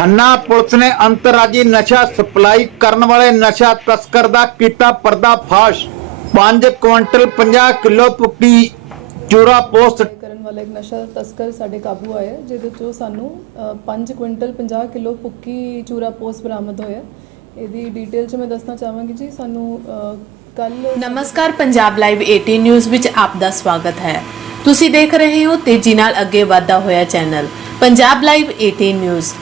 Khanna police ਨੇ ਅੰਤਰਰਾਜੀ ਨਸ਼ਾ supply ਕਰਨ ਵਾਲੇ ਨਸ਼ਾ ਤਸਕਰ ਦਾ ਕੀਤਾ ਪਰਦਾਫਾਸ਼। 5 ਕੁਇੰਟਲ 50 ਕਿਲੋ ਪੁੱਕੀ ਚੂਰਾ ਪੋਸਟ। ਕਰਨ ਵਾਲਾ ਇੱਕ ਨਸ਼ਾ ਤਸਕਰ ਸਾਡੇ ਕਾਬੂ ਆਇਆ ਜਿਹਦੇ ਚੋਂ ਸਾਨੂੰ 5 ਕੁਇੰਟਲ 50 ਕਿਲੋ ਪੁੱਕੀ ਚੂਰਾ ਪੋਸਟ ਬਰਾਮਦ ਹੋਇਆ ਇਹਦੀ ਡਿਟੇਲ ਚ ਮੈਂ ਦੱਸਣਾ ਚਾਹਾਂਗੀ ਜੀ ਸਾਨੂੰ ਕੱਲ ਨਮਸਕਾਰ ਪੰਜਾਬ ਲਾਈਵ 18 ਨਿਊਜ਼ ਵਿੱਚ ਆਪ ਦਾ ਸਵਾਗਤ ਹੈ। ਤੁਸੀਂ ਦੇਖ ਰਹੇ ਹੋ ਤੇਜ਼ੀ ਨਾਲ ਅੱਗੇ ਵਧਦਾ ਹੋਇਆ ਚੈਨਲ ਪੰਜਾਬ ਲਾਈਵ 18 ਨਿਊਜ਼।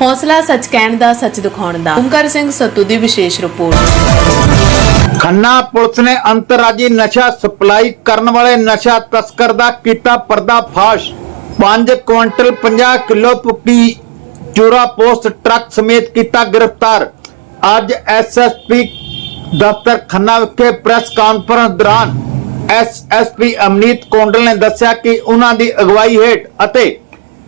ਹੌਸਲਾ ਸੱਚ ਕਹਿਣ ਦਾ, ਸੱਚ ਦਿਖਾਉਣ ਦਾ। ਓਮਕਾਰ ਸਿੰਘ ਸੱਤੂ ਦੀ ਵਿਸ਼ੇਸ਼ ਰਿਪੋਰਟ। ਖੰਨਾ ਪੁਲਿਸ ਨੇ ਅੰਤਰਰਾਜੀ ਨਸ਼ਾ ਸਪਲਾਈ ਕਰਨ ਵਾਲੇ ਨਸ਼ਾ ਤਸਕਰ ਦਾ ਕੀਤਾ ਪਰਦਾਫਾਸ਼। 5 ਕੁਇੰਟਲ 50 ਕਿਲੋ ਪੁੱਕੀ ਚੂਰਾ ਪੋਸਟ ਟਰੱਕ ਸਮੇਤ ਕੀਤਾ ਗ੍ਰਿਫਤਾਰ। ਅੱਜ ਐਸਐਸਪੀ ਦਫ਼ਤਰ ਖੰਨਾ ਵਿਖੇ ਪ੍ਰੈਸ ਕਾਨਫਰੰਸ ਦੌਰਾਨ ਐਸਐਸਪੀ ਅਮਨੀਤ ਕੋਂਡਲ ਨੇ ਦੱਸਿਆ ਕਿ ਉਹਨਾਂ ਦੀ ਅਗਵਾਈ ਹੇਠ ਅਤੇ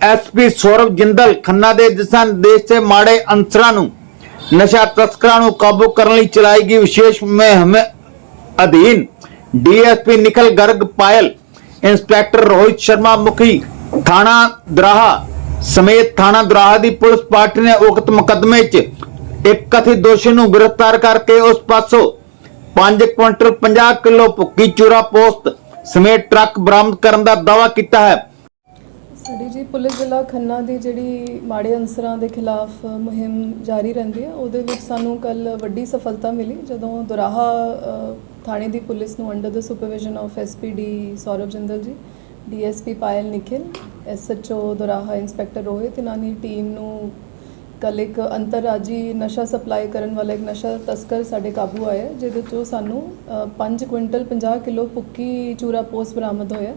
ਐਸਪੀ ਸੌਰਵ ਜਿੰਦਲ ਖੰਨਾ ਦੇ ਦਿਸ਼ਾ ਨਿਰਦੇਸ਼ ਤੇ ਮਾੜੇ ਅੰਸਰਾਂ ਨੂੰ, ਨਸ਼ਾ ਤਸਕਰਾਂ ਨੂੰ ਕਾਬੂ ਕਰਨ ਲਈ ਚਲਾਈ ਗਈ ਵਿਸ਼ੇਸ਼ ਮੁਹਿੰਮ ਅਧੀਨ ਡੀਐਸਪੀ ਨਿਖਲ ਗਰਗ ਪਾਇਲ, ਇੰਸਪੈਕਟਰ ਰੋਹਿਤ ਸ਼ਰਮਾ ਮੁਖੀ, ਥਾਣਾ ਦਰਾਹਾ ਸਮੇਤ ਥਾਣਾ ਦਰਾਹਾ ਦੀ ਪੁਲਿਸ ਪਾਰਟੀ ਨੇ ਉਕਤ ਮੁਕੱਦਮੇ 'ਚ ਇੱਕ ਕਥਿਤ ਦੋਸ਼ੀ ਨੂੰ ਗ੍ਰਿਫਤਾਰ ਕਰਕੇ ਉਸ ਪਾਸੋਂ 5 ਕੁਇੰਟਲ 50 ਕਿਲੋ ਭੁੱਕੀ ਚੂਰਾ ਪੋਸਟ ਸਮੇਤ ਟਰੱਕ ਬਰਾਮਦ ਕਰਨ ਦਾ ਦਾਅਵਾ ਕੀਤਾ ਹੈ। ਸਾਡੀ ਜੀ ਪੁਲਿਸ ਜ਼ਿਲ੍ਹਾ ਖੰਨਾ ਦੀ ਜਿਹੜੀ ਮਾੜੇ ਅੰਸਰਾਂ ਦੇ ਖਿਲਾਫ ਮੁਹਿੰਮ ਜਾਰੀ ਰਹਿੰਦੀ ਹੈ ਉਹਦੇ ਵਿੱਚ ਸਾਨੂੰ ਕੱਲ ਵੱਡੀ ਸਫਲਤਾ ਮਿਲੀ ਜਦੋਂ ਦੁਰਾਹਾ ਥਾਣੇ ਦੀ ਪੁਲਿਸ ਨੂੰ under the supervision of SPD Saurav Jindal ji DSP Payal Nikhil SHO Doraha inspector Rohit, ਇਹਨਾਂ ਦੀ ਟੀਮ ਨੂੰ ਕੱਲ ਇੱਕ ਅੰਤਰਰਾਜੀ ਨਸ਼ਾ ਸਪਲਾਈ ਕਰਨ ਵਾਲਾ ਇੱਕ ਨਸ਼ਾ ਤਸਕਰ ਸਾਡੇ ਕਾਬੂ ਆਇਆ, ਜਿਹਦੇ ਚੋਂ ਸਾਨੂੰ 5 ਕੁਇੰਟਲ 50 ਕਿਲੋ ਪੁੱਕੀ ਚੂਰਾ ਪੋਸਟ ਬਰਾਮਦ ਹੋਇਆ।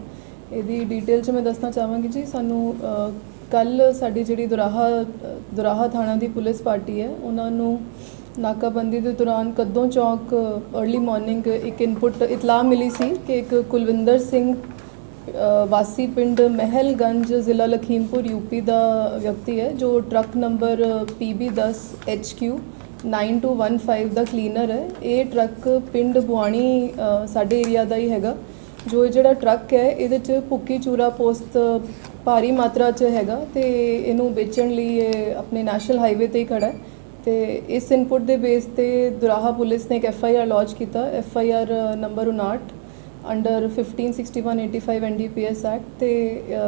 ਇਹਦੀ ਡਿਟੇਲ ਚ ਮੈਂ ਦੱਸਣਾ ਚਾਹਾਂਗੀ ਜੀ, ਸਾਨੂੰ ਕੱਲ ਸਾਡੀ ਜਿਹੜੀ ਦੁਰਾਹਾ ਦੁਰਾਹਾ ਥਾਣਾ ਦੀ ਪੁਲਿਸ ਪਾਰਟੀ ਹੈ, ਉਹਨਾਂ ਨੂੰ ਨਾਕਾਬੰਦੀ ਦੇ ਦੌਰਾਨ ਕੱਦੋਂ ਚੌਕ अर्ਲੀ ਮਾਰਨਿੰਗ ਇੱਕ ਇਨਪੁਟ ਇਤਲਾਹ ਮਿਲੀ ਸੀ ਕਿ ਇੱਕ ਕੁਲਵਿੰਦਰ ਸਿੰਘ ਵਾਸੀ ਪਿੰਡ ਮਹਿਲਗੰਜ ਜ਼ਿਲ੍ਹਾ ਲਖੀਮਪੁਰ ਯੂਪੀ ਦਾ ਵਿਅਕਤੀ ਹੈ, ਜੋ ਟਰੱਕ ਨੰਬਰ PB10 HQ 9215 ਦਾ ਕਲੀਨਰ ਹੈ। ਇਹ ਟਰੱਕ ਪਿੰਡ ਬੁਆਣੀ ਸਾਡੇ ਏਰੀਆ ਦਾ ਹੀ ਹੈਗਾ। ਜੋ ਇਹ ਜਿਹੜਾ ਟਰੱਕ ਹੈ ਇਹਦੇ ਚ ਭੁੱਕੀ ਚੂਰਾ ਪੋਸਤ ਭਾਰੀ ਮਾਤਰਾ ਚ ਹੈਗਾ ਤੇ ਇਹਨੂੰ ਵੇਚਣ ਲਈ ਇਹ ਆਪਣੇ ਨੈਸ਼ਨਲ ਹਾਈਵੇ ਤੇ ਹੀ ਖੜਾ ਹੈ। ਤੇ ਇਸ ਇਨਪੁਟ ਦੇ ਬੇਸ ਤੇ ਦੁਰਾਹਾ ਪੁਲਿਸ ਨੇ ਇੱਕ ਐਫ ਆਈ ਆਰ ਲੌਂਚ ਕੀਤਾ F I R number 59 under 156185 NDPS act ਤੇ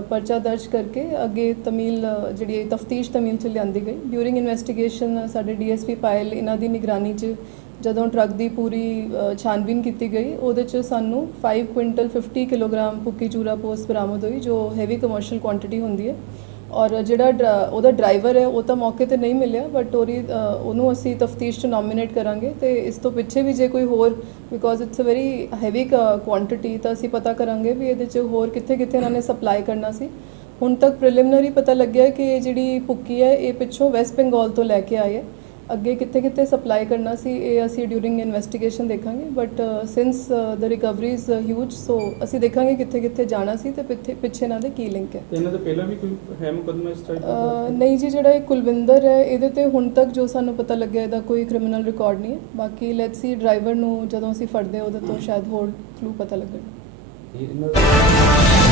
ਪਰਚਾ ਦਰਜ ਕਰਕੇ ਅੱਗੇ ਤਮੀਲ ਅ, ਜਿਹੜੀ ਤਫਤੀਸ਼ ਤਮੀਲ ਚ ਲਿਆਂਦੀ ਗਈ। ਡਿਊਰਿੰਗ ਇਨਵੈਸਟੀਗੇਸ਼ਨ ਸਾਡੇ ਡੀਐਸਪੀ ਪਾਇਲ ਇਹਨਾਂ ਦੀ ਨਿਗਰਾਨੀ ਚ ਜਦੋਂ ਟਰੱਕ ਦੀ ਪੂਰੀ ਛਾਨਬੀਨ ਕੀਤੀ ਗਈ, ਉਹਦੇ ਚ ਸਾਨੂੰ 5 ਕੁਇੰਟਲ 50 ਕਿਲੋਗ੍ਰਾਮ ਭੁੱਕੀ ਚੂਰਾ ਪੋਸਟ ਬਰਾਮਦ ਹੋਈ, ਜੋ ਹੈਵੀ ਕਮਰਸ਼ੀਅਲ ਕੁਆਂਟੀਟੀ ਹੁੰਦੀ ਹੈ। ਔਰ ਜਿਹੜਾ ਡਰਾ- ਉਹਦਾ ਡਰਾਈਵਰ ਹੈ, ਉਹ ਤਾਂ ਮੌਕੇ ਤੇ ਨਹੀਂ ਮਿਲਿਆ ਬਟ ਉਹਦੀ ਉਹਨੂੰ ਅਸੀਂ ਤਫਤੀਸ਼ ਚ ਨੋਮੀਨੇਟ ਕਰਾਂਗੇ ਤੇ ਇਸ ਤੋਂ ਪਿੱਛੇ ਵੀ ਜੇ ਕੋਈ ਹੋਰ because it's a very heavy quantity ਤਾਂ ਅਸੀਂ ਪਤਾ ਕਰਾਂਗੇ ਵੀ ਇਹਦੇ ਚ ਹੋਰ ਕਿੱਥੇ ਕਿੱਥੇ ਇਹਨਾਂ ਨੇ ਸਪਲਾਈ ਕਰਨਾ ਸੀ। ਹੁਣ ਤੱਕ ਪ੍ਰੀਲਿਮਿਨਰੀ ਪਤਾ ਲੱਗਿਆ ਕਿ ਇਹ ਜਿਹੜੀ ਭੁੱਕੀ ਹੈ, ਇਹ ਪਿੱਛੋਂ ਵੈਸਟ ਬੰਗਾਲ ਤੋਂ ਲੈ ਕੇ ਆਈ ਹੈ। ਅੱਗੇ ਕਿੱਥੇ ਕਿੱਥੇ ਸਪਲਾਈ ਕਰਨਾ ਸੀ ਇਹ ਅਸੀਂ ਡਿਊਰਿੰਗ ਇਨਵੈਸਟੀਗੇਸ਼ਨ ਦੇਖਾਂਗੇ but since the recovery is huge so ਅਸੀਂ ਦੇਖਾਂਗੇ ਕਿੱਥੇ ਕਿੱਥੇ ਜਾਣਾ ਸੀ ਤੇ ਪਿੱਛੇ ਪਿੱਛੇ ਇਹਨਾਂ ਦੇ ਕੀ ਲਿੰਕ ਹੈ। ਇਹਨਾਂ ਤੋਂ ਪਹਿਲਾਂ ਵੀ ਕੋਈ ਹੈ ਮੁਕਦਮਾ ਇਸ ਟਾਈਪ ਦਾ? ਨਹੀਂ ਜੀ ਜਿਹੜਾ ਇਹ ਕੁਲਵਿੰਦਰ ਹੈ ਇਹਦੇ ਤੇ ਹੁਣ ਤੱਕ ਜੋ ਸਾਨੂੰ ਪਤਾ ਲੱਗਿਆ ਇਹਦਾ ਕੋਈ ਕ੍ਰਿਮੀਨਲ ਰਿਕਾਰਡ ਨਹੀਂ ਹੈ। ਬਾਕੀ ਲੈਟਸ ਸੀ ਡਰਾਈਵਰ ਨੂੰ ਜਦੋਂ ਅਸੀਂ ਫੜਦੇ ਹਾਂ ਉਹਦੇ ਤੋਂ ਸ਼ਾਇਦ ਹੋਰ ਕਲੂ ਪਤਾ ਲੱਗਣ। ਇਹ ਇਹਨਾਂ ਦਾ